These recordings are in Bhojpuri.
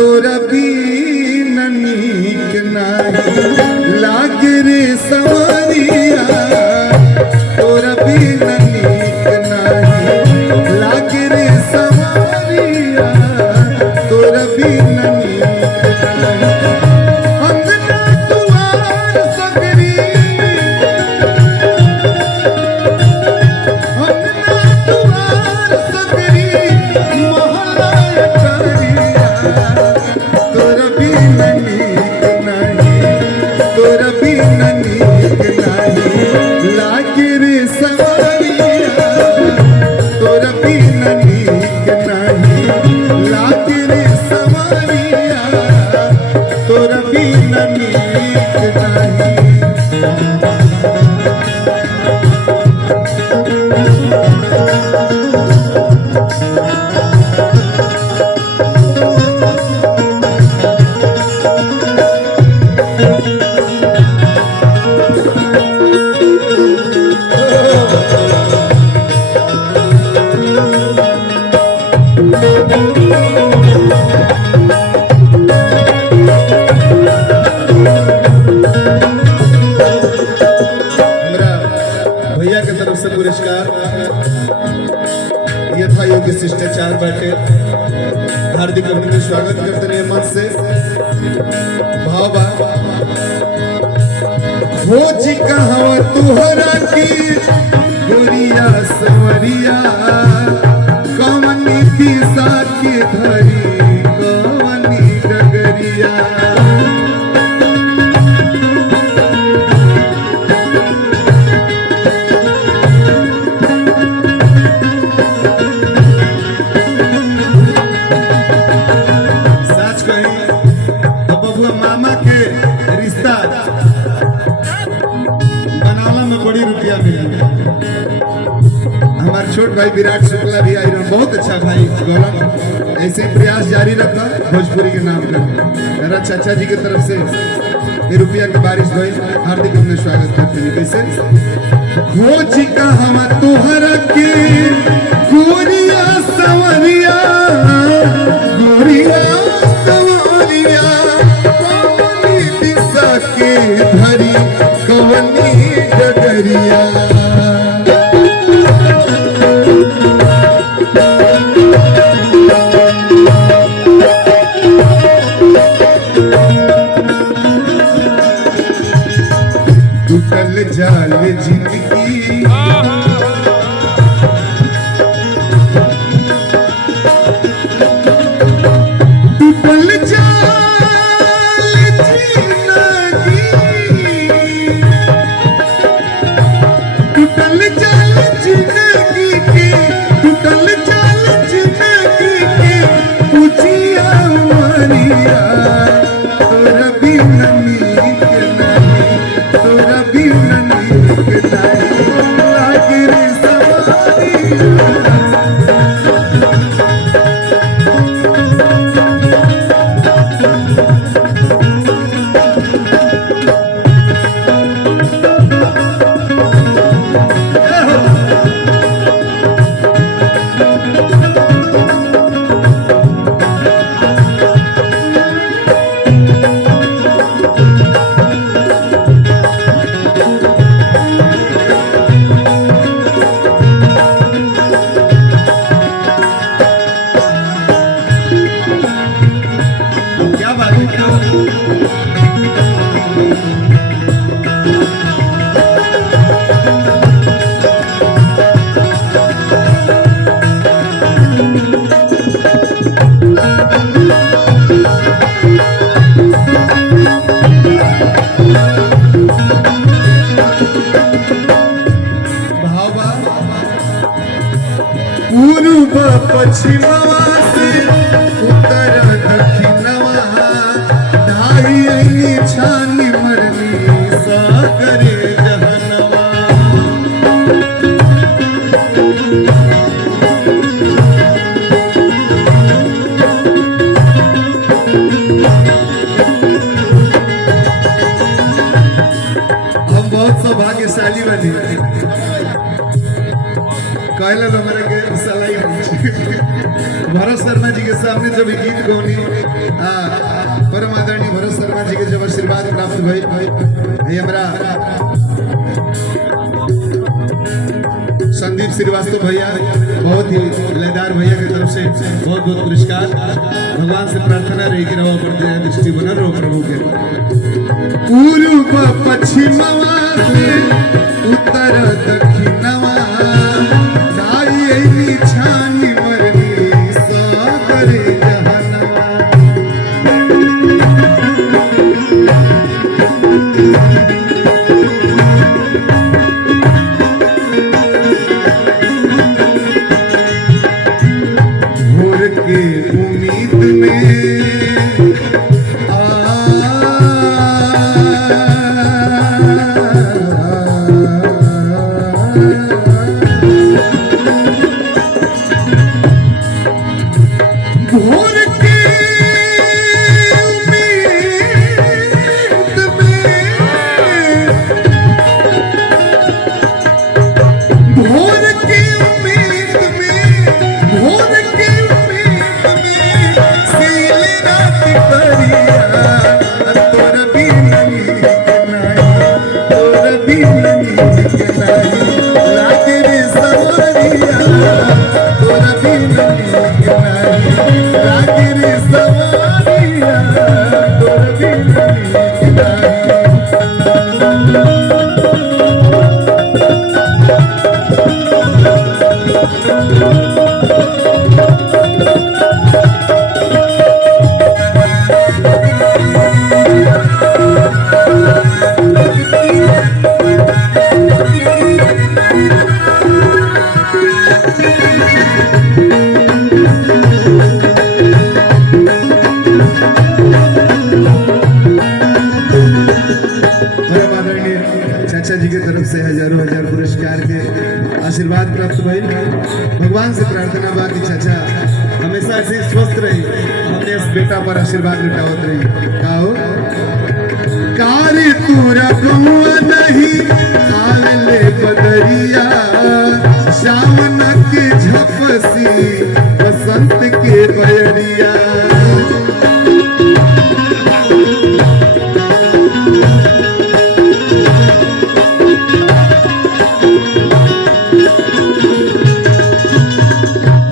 तोरा बीन नीक नाही लागे रे सवरिया तोरा बीन नीक नाही लागे रे सवरिया तोरा बीन नीक नाही अंगना दुआर सगरी अंगना दुआर सगरी मोहल्ला करिया तोरा बीन नीक नाही तोरा बीन नीक नाही लागे रे सवरिया तोरा बीन नीक नाही लागे रे सवरिया तोरा बीन नीक नाही भैया के तरफ से पुरस्कार यथा योग्य शिष्टाचार बैठे हार्दिक अभिनंदन स्वागत करते रहे मन से भावा खोज कहाँ तुहरा की गोरिया सवरिया कवनी दिशा के धरी कवनी डगरिया मामा के रिश्ता बनाला में बड़ी रुपया मिला हमारे छोट भाई विराट शुक्ला भी आई बहुत अच्छा भाई गौरव ऐसे प्रयास जारी रखा भोजपुरी के नाम का मेरा चाचा जी की तरफ से ये रुपया की बारिश हुई हार्दिक अपने स्वागत करते हैं कैसे खोज कहाँ तुहरा के गोरिया सवरिया गोरिया सवरिया के धरी कवनी डगरिया टूटल जाल जिंदगी टूटल पूर्व पश्चिमवा से उत्तर दक्षिणवा ढाई छानी मरनी सागरे जहनवा हम बहुत सौभाग्यशाली बने कहला हमारे के सलाई भरत शर्मा जी के के सामने जब ये गीत गौनी परम आदरणीय भरत शर्मा जी के जब आशीर्वाद प्राप्त भई हमारा संदीप श्रीवास्तव भैया बहुत ही लयदार भैया की तरफ से बहुत बहुत पुरस्कार। भगवान से प्रार्थना रही कि रहो पर दया दृष्टि बनल रहो प्रभु के। पूर्व पश्चिमवा से उत्तर दक्षिणवा दाई छानी मरनी सागर जहनवा। भोर के उम्मीद में भोर के उम्मीद में भोर के उम्मीद में भोर के उम्मीद में सीले रात करिया तोर भी नहीं तोर भी नहीं लागे रे सवरिया तोर भी नहीं लागे रे सवरिया तोर भी नहीं। चाचा जी की तरफ से हजारों हजार पुरस्कार के आशीर्वाद प्राप्त भइल। भगवान से प्रार्थना बा कि चाचा हमेशा ऐसे स्वस्थ रही, हमने इस बेटा पर आशीर्वाद लुटावत रही। कहो कारी तूरा गौआ नहीं आवेले बदरिया शामन के झपसी बसंत के बयरिया।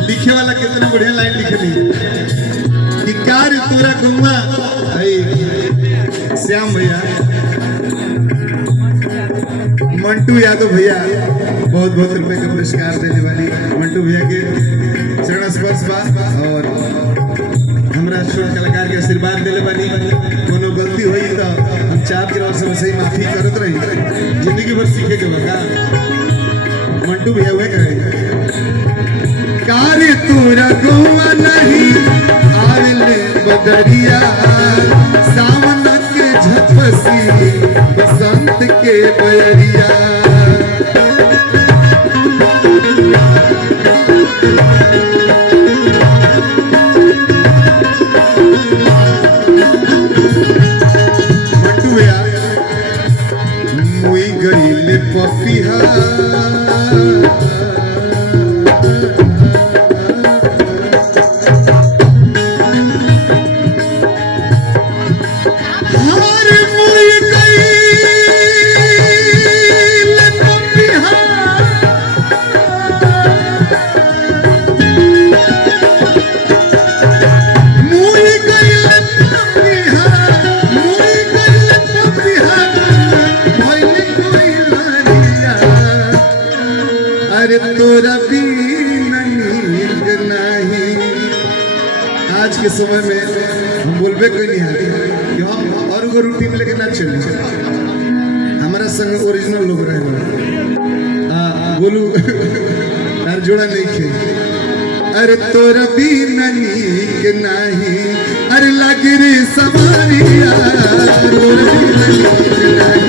लिखे वाला कितना बढ़िया लाइन लिखली कि कार तूरा गौआ श्याम भैया मंटू यादव भैया बहुत बहुत रुपए का पुरस्कार देने वाली मंटू भैया के चरण स्पर्श बा और हमरा श्रोता कलाकार के आशीर्वाद देले बानी। कोनो गलती हुई तो हम चाप के से सही माफी करत रही, जिंदगी भर सीखे के बका मंटू भैया हुए करे। कारी तूरा गौआ नहीं आवेले बदरिया सावन के झपसी बसंत के बयरिया। मंटू भैया मुई गईले पपिहा तोरा भी नहीं। आज के समय में हम बोलबे कोई नहीं हाथी कि हम और को रूटी में लेके ना चले। हमारा संग ओरिजिनल लोग रहे बोलू यार जोड़ा नहीं खे। अरे तोरा भी नहीं अरे लगे रे सवारिया तोरा भी नहीं।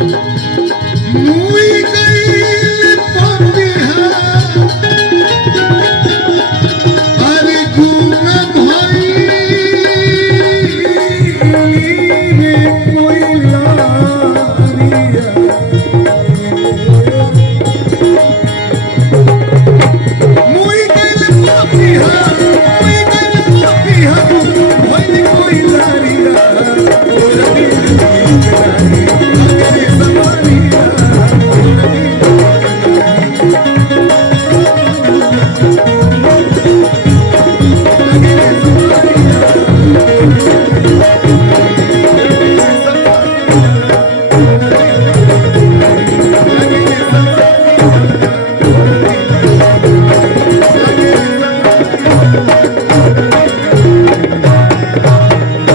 मुई